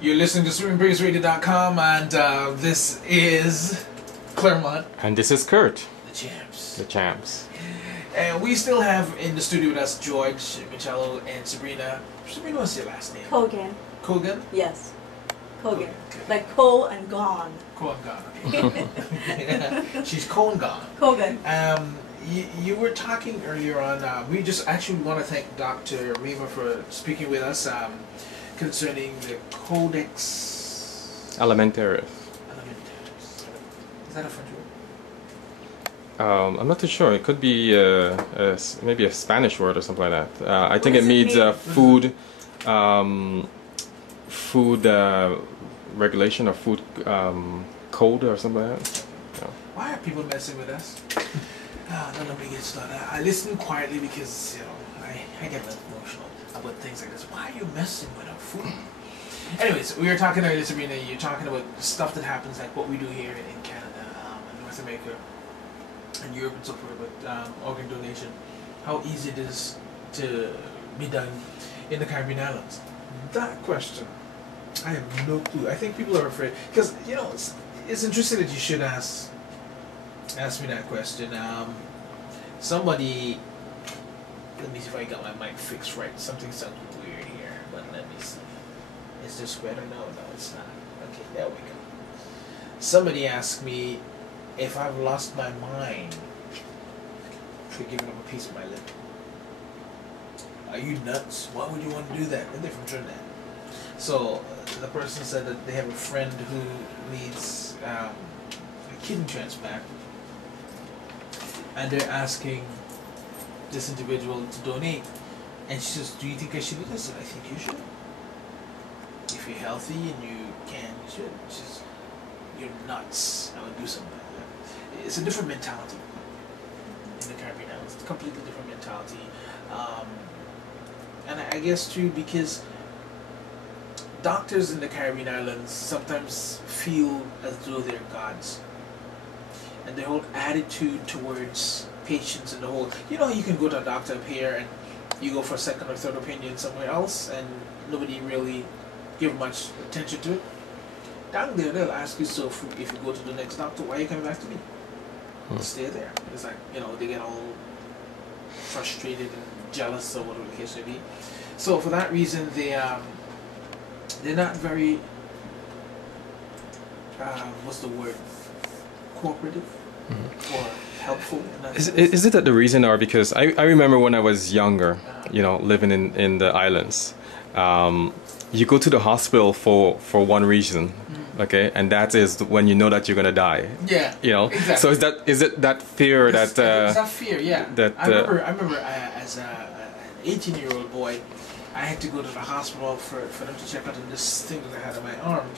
You're listening to SupremeBreezeRadio.com, and this is Clairmont. And this is Kurt. The champs. The champs. And we still have in the studio with us George, Michello, and Sabrina. Sabrina, what's your last name? Kogan. Kogan? Yes. Kogan. Okay. Like Ko and Gone. Ko and Gone. Okay. She's Ko and Gone. Kogan. You were talking earlier on, we just actually want to thank Dr. Rima for speaking with us concerning the Codex Alimentaris. Alimentaris. Is that a French word? I'm not too sure. It could be maybe a Spanish word or something like that. I think it means food, food regulation or food code or something like that. Yeah. Why are people messing with us? Don't let me get started. I listen quietly because, you know, I get emotional about things like this. Why are you messing with our food? Anyways, we were talking earlier, Sabrina, you're talking about stuff that happens, like what we do here in Canada, in North America, and Europe and so forth, about organ donation, how easy it is to be done in the Caribbean islands. That question, I have no clue. I think people are afraid, because, you know, it's interesting that you should ask me that question. Somebody, let me see if I got my mic fixed right. Something sounds weird here, but let me see. Is this better? No, it's not. Okay, there we go. Somebody asked me if I've lost my mind for giving up a piece of my lip. Are you nuts? Why would you want to do that? And they're from Trinidad. So the person said that they have a friend who needs a kidney transplant, and they're asking this individual to donate. And she says, do you think I should do this? And I think you should. If you're healthy and you can, you should. She says, you're nuts. I would do something like that. It's a different mentality in the Caribbean islands. It's a completely different mentality. And I guess too, because doctors in the Caribbean islands sometimes feel as though they're gods. And their whole attitude towards patients and the whole, you know, you can go to a doctor up here and you go for a second or third opinion somewhere else and nobody really give much attention to it. Down there they'll ask you, so if you go to the next doctor, why are you coming back to me? Stay there. It's like, you know, they get all frustrated and jealous or whatever the case may be. So for that reason they're not very what's the word? Cooperative or helpful. Is it that the reason, or because I remember when I was younger, you know, living in the islands, you go to the hospital for one reason, okay, and that is when you know that you're gonna die. Yeah. You know. Exactly. So is it that fear it's that fear? Yeah. That I remember as an 18-year-old boy, I had to go to the hospital for them to check out this thing that I had on my arm.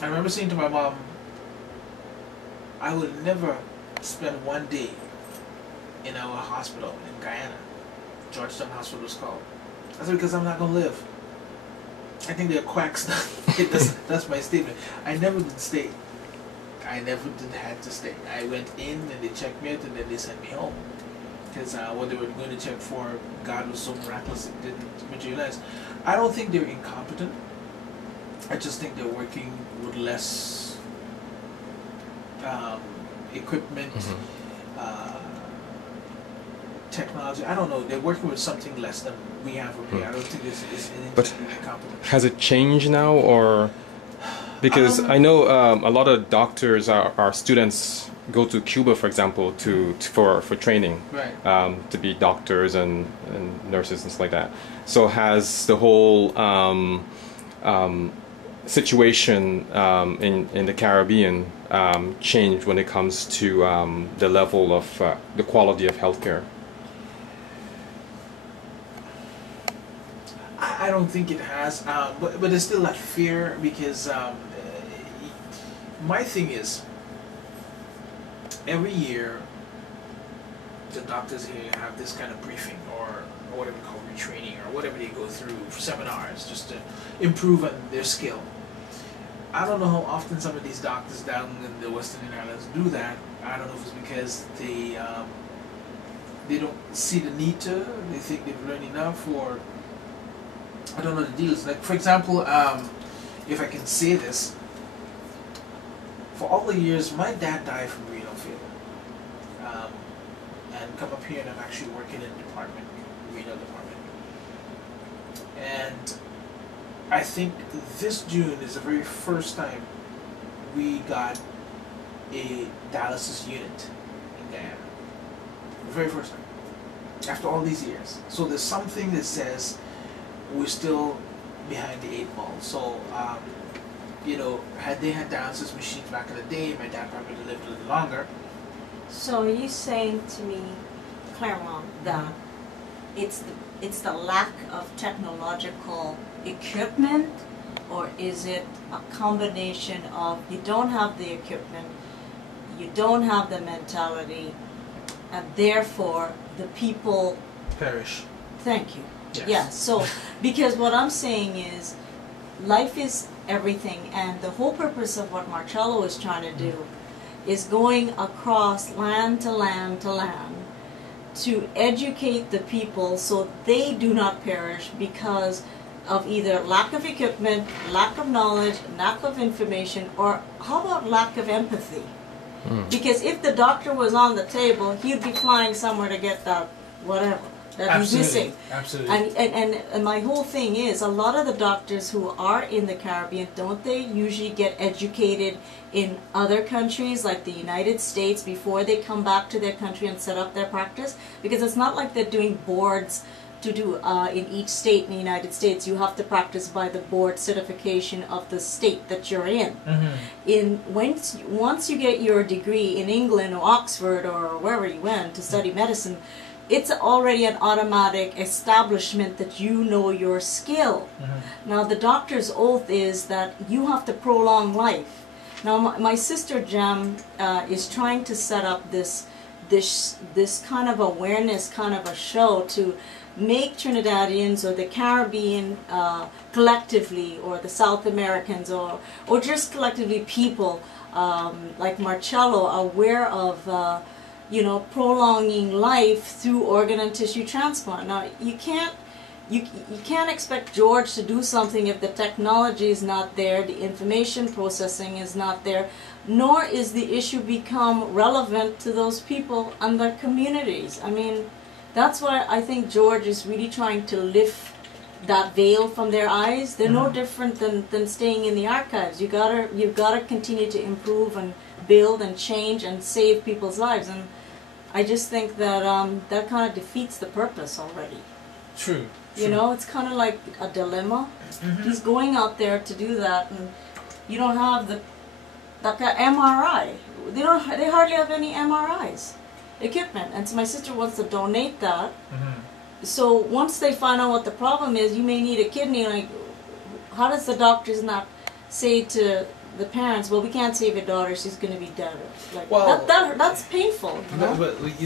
I remember saying to my mom, I would never spend one day in our hospital in Guyana. Georgetown Hospital is called. I said, because I'm not going to live. I think they're quacks. That's my statement. I never did stay. I never did have to stay. I went in and they checked me out and then they sent me home. Because what they were going to check for, God was so miraculous it didn't materialize. I don't think they're incompetent. I just think they're working with less equipment, technology. I don't know. They're working with something less than we have up here. I don't think this is incompetent. Has it changed now, or because I know a lot of doctors are students go to Cuba, for example, for training, right. To be doctors and nurses and stuff like that. So has the whole situation in the Caribbean changed when it comes to the level of the quality of healthcare? I don't think it has, but there's still that fear because my thing is every year the doctors here have this kind of briefing or whatever we call retraining or whatever they go through seminars just to improve on their skill. I don't know how often some of these doctors down in the Western Islands do that. I don't know if it's because they don't see the need to, they think they've learned enough, or I don't know the deals. Like for example, if I can say this, for all the years, my dad died from renal failure. And come up here and I'm actually working in the department, renal department. And I think this June is the very first time we got a dialysis unit in Guyana. The very first time. After all these years. So there's something that says we're still behind the 8 ball. So, you know, had they had dialysis machines back in the day, my dad probably would have lived a little longer. So are you saying to me, Clairmont, that it's the lack of technological equipment, or is it a combination of you don't have the equipment, you don't have the mentality, and therefore the people Perish. Thank you. Yes. Yeah, so because what I'm saying is life is everything, and the whole purpose of what Marcello is trying to do is going across land to land to land to educate the people so they do not perish because of either lack of equipment, lack of knowledge, lack of information, or how about lack of empathy? Because if the doctor was on the table, he'd be flying somewhere to get that whatever that he's missing. Absolutely. And my whole thing is, a lot of the doctors who are in the Caribbean, don't they usually get educated in other countries like the United States before they come back to their country and set up their practice? Because it's not like they're doing boards to do in each state in the United States. You have to practice by the board certification of the state that you're in. Once you get your degree in England or Oxford or wherever you went to study medicine, it's already an automatic establishment that you know your skill. Now the doctor's oath is that you have to prolong life. Now my sister Jem is trying to set up this kind of awareness, kind of a show to make Trinidadians or the Caribbean collectively, or the South Americans, or just collectively people like Marcello aware of you know, prolonging life through organ and tissue transplant. Now you can't expect George to do something if the technology is not there, the information processing is not there, nor is the issue become relevant to those people and their communities. I mean, that's why I think George is really trying to lift that veil from their eyes. They're no different than staying in the archives. You've got to continue to improve and build and change and save people's lives. And I just think that that kind of defeats the purpose already. True. You know, it's kind of like a dilemma. He's going out there to do that, and you don't have the MRI. They hardly have any MRIs equipment, and so my sister wants to donate that. So once they find out what the problem is, you may need a kidney. Like, how does the doctors not say to the parents, well, we can't save your daughter, she's going to be dead? Like, well, that's painful. You know? But you